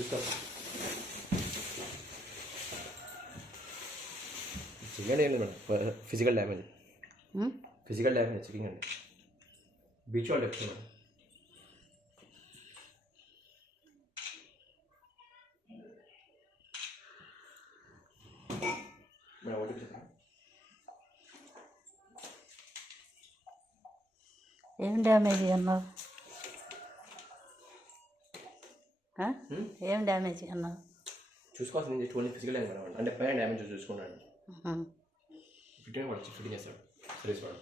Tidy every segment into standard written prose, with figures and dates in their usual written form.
చూసుకో చికెన్ ఏం లేదు మేడం, ఫిజికల్ డ్యామేజ్ చికెన్ అండి. బీచ్ వాళ్ళు చెప్తున్నాను మేడం. ఒకటి చెప్పండి, ఏం డ్యామేజ్ అన్నావు? ఏం డ్యామేజ్ అన్నావు? చూసుకోవాల్సింది just only physical damage madam. అంటే పైన డ్యామేజ్ చూసుకుంటాడు, ఫిట్టింగ్ చేస్తాడు, సర్వీస్ వాడు.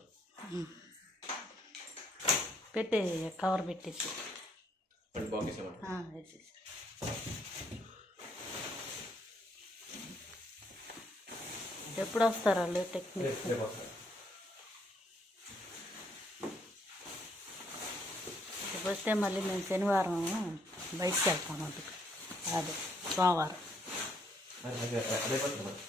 పెట్టే కవర్ పెట్టేసి మళ్ళీ బాగా వేసామంట. వేసేసి ఎప్పుడు వస్తారు వాళ్ళు టెక్నిక్? రేపు వస్తాడు. వస్తే మళ్ళీ మేము శనివారం బయటికి వెళ్తాం. అందుకు అదే సోమవారం. రేపు వస్తాడు మేడం.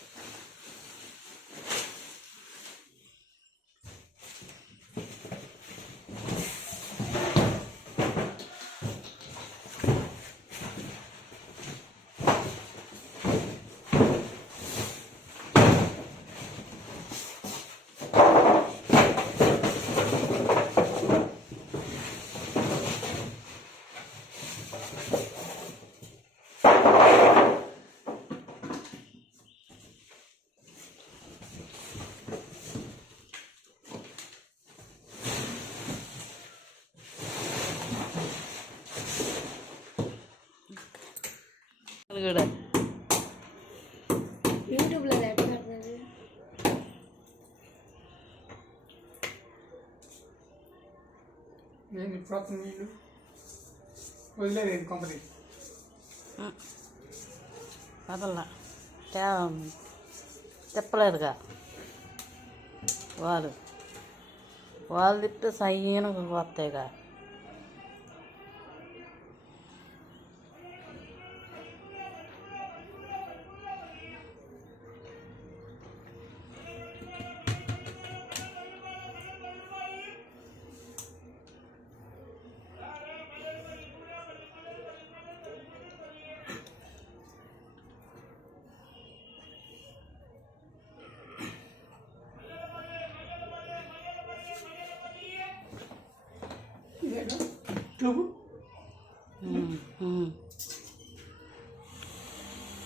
కూడా యూట్యూబ్లో పెడతారు. నేను ఇప్పుడు వీళ్ళు వదిలేదు కంపెనీ వదలనా చెప్పలేదుగా. వాళ్ళు తిప్పితే సైన వస్తాయిగా. ట్యూబ్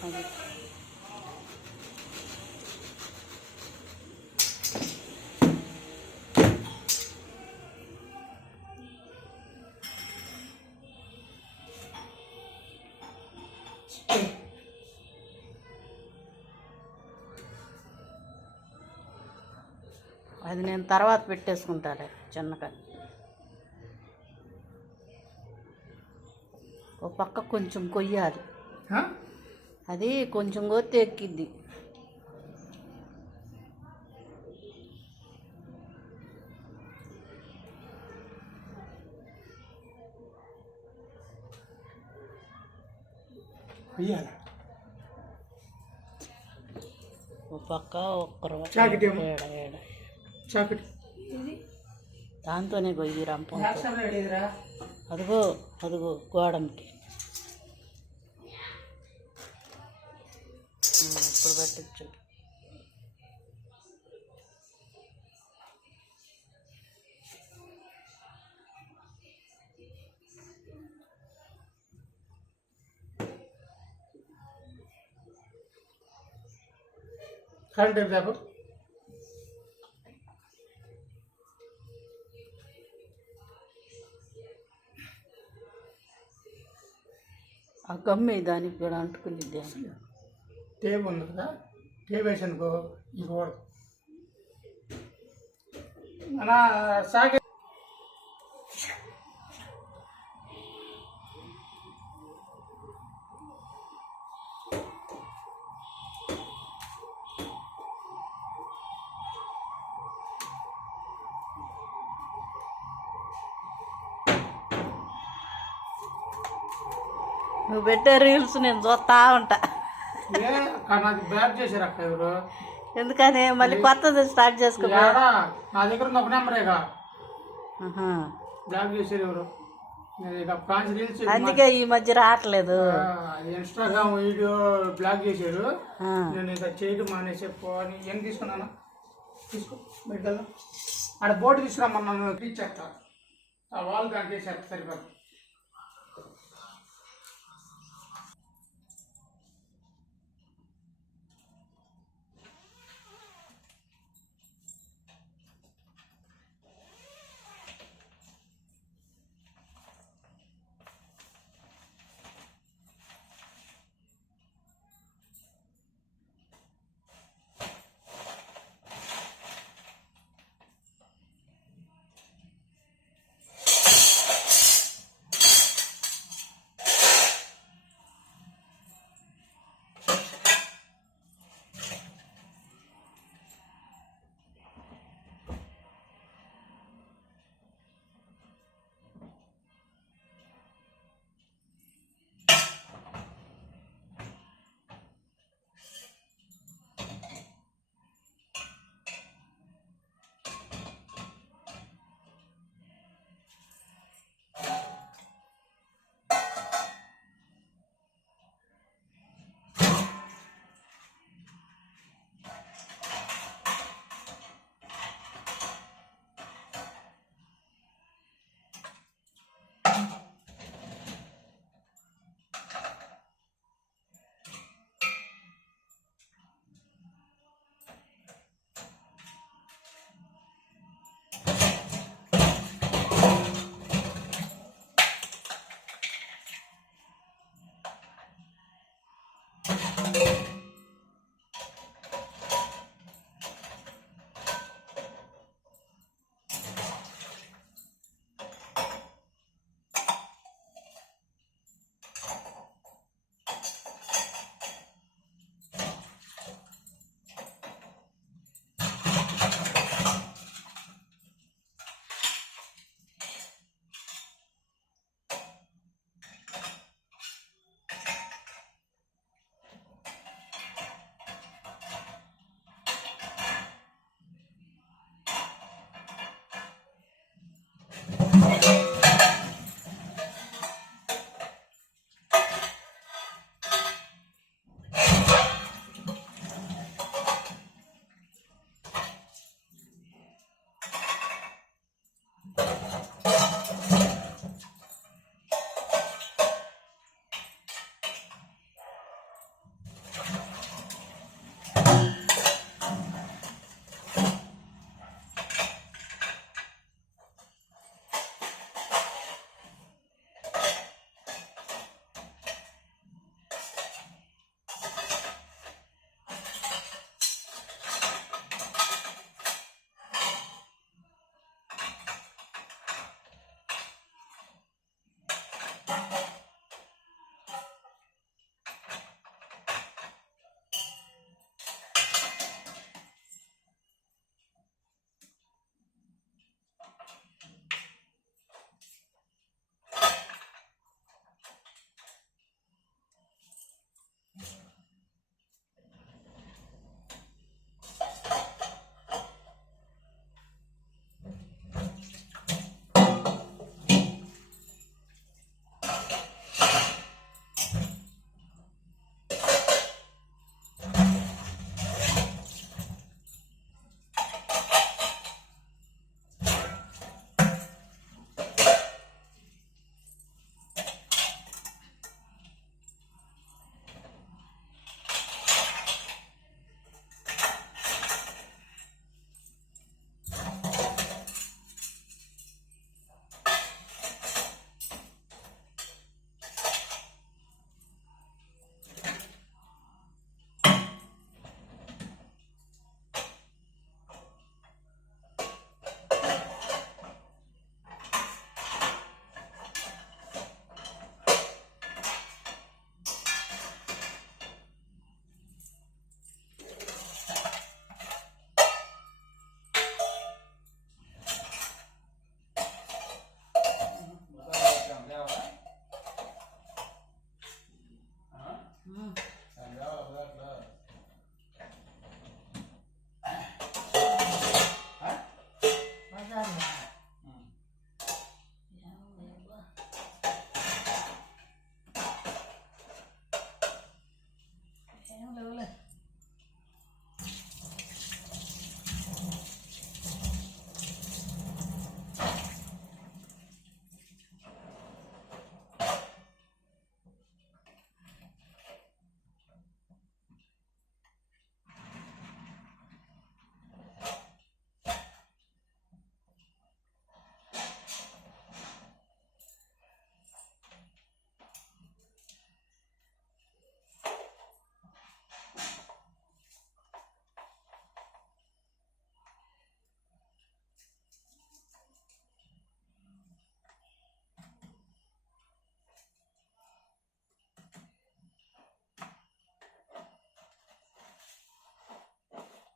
అది అది నేను తర్వాత పెట్టేసుకుంటాలే చిన్నగా. ఓ పక్క కొంచెం కొయ్యాలి, అది కొంచెం కొత్త ఎక్కిద్ది. ఓ పక్క ఒక్కరు ఏడ దాంతోనే కొయ్యి రంపం. అదిగో అదిగో గోడంకి ఇప్పుడు పెట్టచ్చు. కరెంట్ దాకా ఆ గమ్మే దానికి కూడా అంటుకునిద్ది. టేప్ ఉంది కదా, టేప్ వేసానుకో ఇక వాడు అలా సాగే. నువ్వు పెట్టే రీల్స్ నేను చూస్తా ఉంటా. నాకు బ్లాక్ చేశారు అక్క ఎవరు? ఎందుకని మళ్ళీ కొత్తది స్టార్ట్ చేసుకో. నా దగ్గర ఉన్న ఒక నెంబరేగా బ్లాక్ చేశారు ఎవరు? నేను ఇక ఫ్రాన్స్ రీల్స్ అందుకే ఈ మధ్య రావట్లేదు. ఇన్స్టాగ్రామ్ వీడియో బ్లాక్ చేశాడు. ఆ, నేను ఇంకా చేయడం మానేసే పోని ఏం తీసుకున్నాను తీసుకో బయటకెళ్దాం. ఆడ బోర్డు తీసుకురామన్నాను తీసేస్తా. ఆ వాల్ దానికి వేసేస్తా సరిపోదు.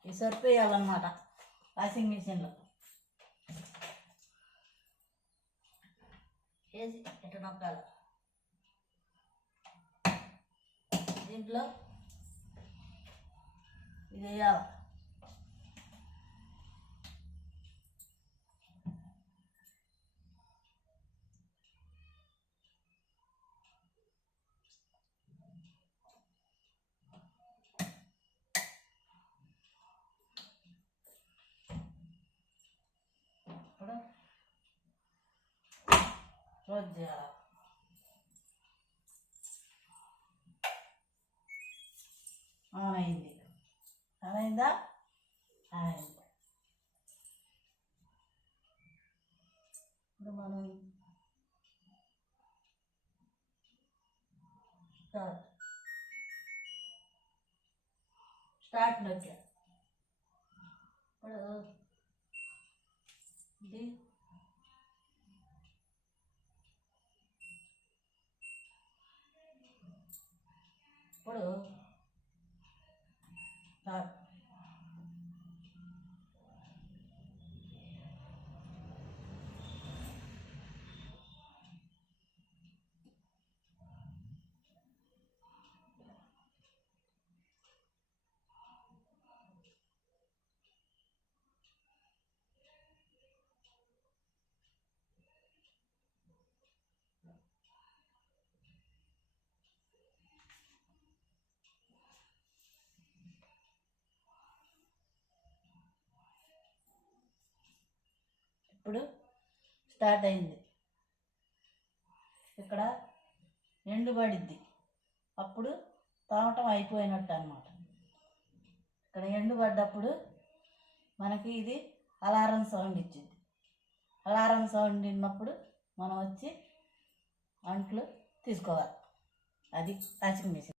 ఇవి సరిపోయాలన్నమాట వాషింగ్ మిషన్లో వేసి ఎట్ట నొక్కాలి. దీంట్లో ఇది వేయాలి. ఇప్పుడు క్లోజ్ చేయాలి. ఆన్ అయింది. ఆన్ అయిందా? ఆన్ అయింది. ఇప్పుడు మనం స్టార్ట్ నొక్కా. ఇప్పుడు ఇది ఇప్పుడు స్టార్ట్. ఇప్పుడు స్టార్ట్ అయింది. ఇక్కడ ఎండు పడిద్ది, అప్పుడు తోమటం అయిపోయినట్టు అన్నమాట. ఇక్కడ ఎండు పడ్డప్పుడు మనకి ఇది అలారం సౌండ్ ఇచ్చింది. అలారం సౌండ్ విన్నప్పుడు మనం వచ్చి అంట్లు తీసుకోవాలి. అది వాషింగ్ మిషన్.